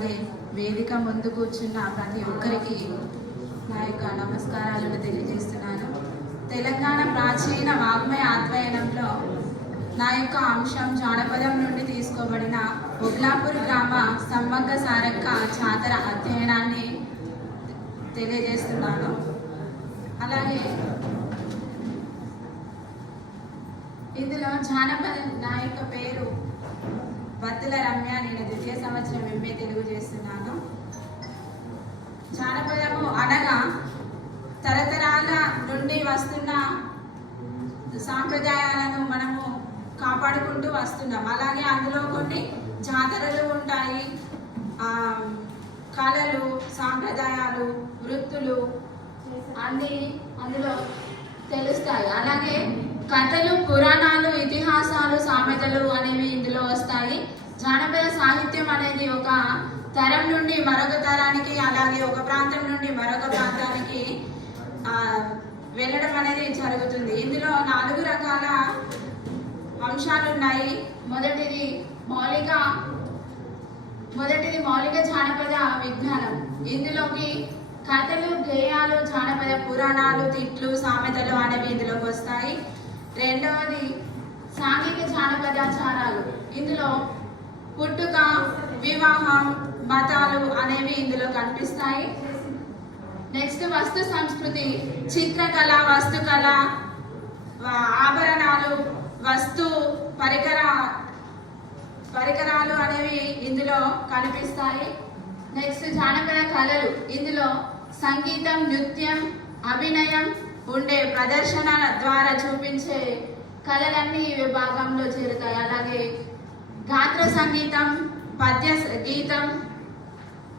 అలాగే వేదిక ముందు కూర్చున్న ప్రతి ఒక్కరికి నా యొక్క నమస్కారాలను తెలియజేస్తున్నాను. తెలంగాణ ప్రాచీన వాగ్మయ అధ్యయనంలో నా యొక్క అంశం జానపదం నుండి తీసుకోబడిన ఒబ్లాపూర్ గ్రామ సమ్మక్క సారక్క జాతర అధ్యయనాన్ని తెలియజేస్తున్నాను. అలాగే ఇందులో జానపద నా యొక్క పేరు బత్తుల రమ్య. నేను ద్వితీయ సంవత్సరం ఎంఏ తెలుగు చేస్తున్నాను. జానపదము అనగా తరతరాల నుండి వస్తున్న సాంప్రదాయాలను మనము కాపాడుకుంటూ వస్తున్నాం. అలాగే అందులో కొన్ని జాతరలు ఉంటాయి, కళలు, సాంప్రదాయాలు, వృత్తులు అన్నీ అందులో తెలుస్తాయి. అలాగే కథలు, పురాణాలు, ఇతిహాసాలు, సామెతలు అనేవి ఇందులో వస్తాయి. జానపద సాహిత్యం అనేది ఒక తరం నుండి మరొక తరానికి, అలాగే ఒక ప్రాంతం నుండి మరొక ప్రాంతానికి వెళ్ళడం అనేది జరుగుతుంది. ఇందులో 4 రకాల అంశాలు ఉన్నాయి. మొదటిది మౌలిక జానపద విజ్ఞానం. ఇందులోకి కథలు, గేయాలు, జానపద పురాణాలు, తిట్లు, సామెతలు అనేవి ఇందులోకి వస్తాయి. రెండవది సాంఘిక జానపదాచారాలు. ఇందులో పుట్టుక, వివాహం, మతాలు అనేవి ఇందులో కనిపిస్తాయి. నెక్స్ట్ వస్తు సంస్కృతి, చిత్రకళ, వస్తుకళ, ఆభరణాలు, వస్తు పరికరాలు అనేవి ఇందులో కనిపిస్తాయి. నెక్స్ట్ జానపద కళలు. ఇందులో సంగీతం, నృత్యం, అభినయం ఉండే ప్రదర్శనల ద్వారా చూపించే కళలన్నీ ఈ విభాగంలో చేరుతాయి. అలాగే గాత్ర సంగీతం, పద్య గీతం,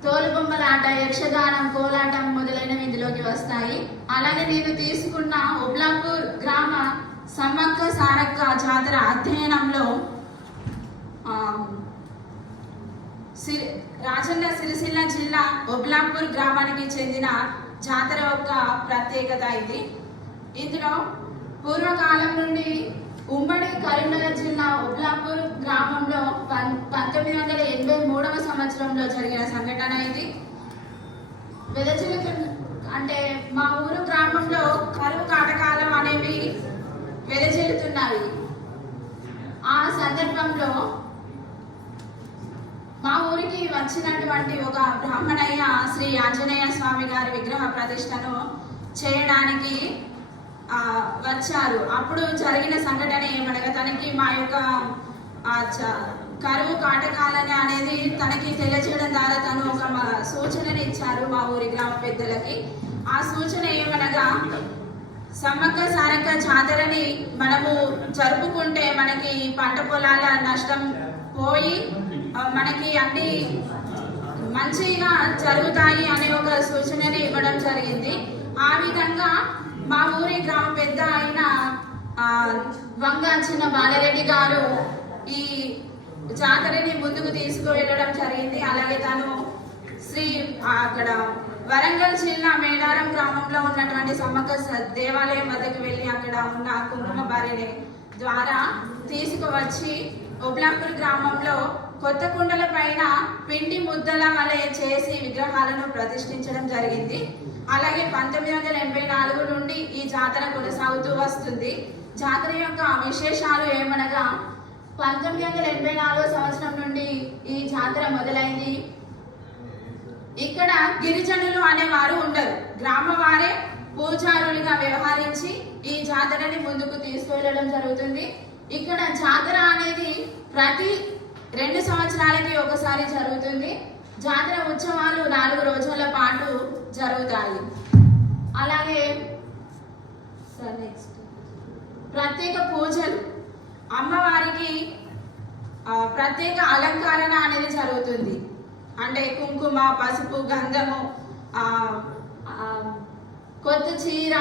తోలుబొమ్మలాట, యక్షగానం, కోలాటం మొదలైనవి ఇందులోకి వస్తాయి. అలాగే నేను తీసుకున్న ఒబ్లాపూర్ గ్రామ సమ్మక్క సారక్క జాతర అధ్యయనంలో రాజన్న సిరిసిల్ల జిల్లా ఒబ్లాపూర్ గ్రామానికి చెందిన జాతర యొక్క ప్రత్యేకత ఇది. ఇందులో పూర్వకాలం నుండి ఉమ్మడి కరీంనగర్ జిల్లా ఒబ్లాపూర్ గ్రామంలో 1983వ సంవత్సరంలో జరిగిన సంఘటన ఇది. అంటే మా ఊరు గ్రామంలో కరువు కాటకాలం అనేవి వెదజల్లుతున్నాయి. ఆ సందర్భంలో మా ఊరికి వచ్చినటువంటి ఒక బ్రాహ్మణయ్య శ్రీ ఆంజనేయ స్వామి గారి విగ్రహ ప్రతిష్టను చేయడానికి వచ్చారు. అప్పుడు జరిగిన సంఘటన ఏమనగా తనకి మా యొక్క కరువు కాటకాలని అనేది తనకి తెలియజేయడం ద్వారా తను ఒక సూచనని ఇచ్చారు మా ఊరి గ్రామ పెద్దలకి. ఆ సూచన ఏమనగా సమ్మక్క సారక్క జాతరని మనము జరుపుకుంటే మనకి పంట పొలాల నష్టం పోయి మనకి అన్ని మంచిగా జరుగుతాయి అనే ఒక సూచనని ఇవ్వడం జరిగింది. ఆ విధంగా మా ఊరి గ్రామ పెద్ద అయిన వంగ చిన్న బాలరెడ్డి గారు ఈ జాతరని ముందుకు తీసుకువెళ్ళడం జరిగింది. అలాగే తను అక్కడ వరంగల్ జిల్లా మేడారం గ్రామంలో ఉన్నటువంటి సమ్మక్క దేవాలయం వద్దకు వెళ్ళి అక్కడ ఉన్న కుంకుమ బారిని ద్వారా తీసుకువచ్చి ఒబ్లాపూర్ గ్రామంలో కొత్త కుండల పైన పిండి ముద్దల వలె చేసి విగ్రహాలను ప్రతిష్ఠించడం జరిగింది. అలాగే 1984 నుండి ఈ జాతర కొనసాగుతూ వస్తుంది. జాతర యొక్క విశేషాలు ఏమనగా 1984వ సంవత్సరం నుండి ఈ జాతర మొదలైంది. ఇక్కడ గిరిజనులు అనేవారు ఉండరు. గ్రామ వారే పూజారులుగా వ్యవహరించి ఈ జాతరని ముందుకు తీసుకువెళ్ళడం జరుగుతుంది. ఇక్కడ జాతర అనేది ప్రతి 2 సంవత్సరాలకి ఒకసారి జరుగుతుంది. జాతర ఉత్సవాలు 4 రోజుల పాటు జరుగుతాయి. అలాగే ప్రత్యేక పూజలు, అమ్మవారికి ప్రత్యేక అలంకరణ అనేది జరుగుతుంది. అంటే కుంకుమ, పసుపు, గంధము, కొత్త చీర,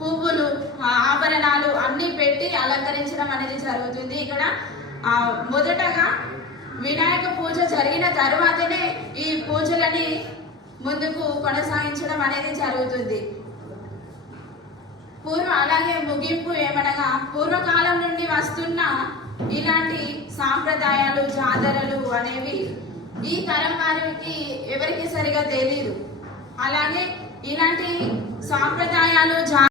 పువ్వులు, ఆభరణాలు అన్నీ పెట్టి అలంకరించడం అనేది జరుగుతుంది. ఇక్కడ మొదటగా వినాయక పూజ జరిగిన తరువాతనే ఈ పూజలని ముందుకు కొనసాగించడం అనేది జరుగుతుంది. అలాగే ముగింపు ఏమనగా పూర్వకాలం నుండి వస్తున్న ఇలాంటి సాంప్రదాయాలు జాతరలు అనేవి ఈ తరం వారికి ఎవరికి సరిగా తెలియదు. అలాగే ఇలాంటి సాంప్రదాయాలు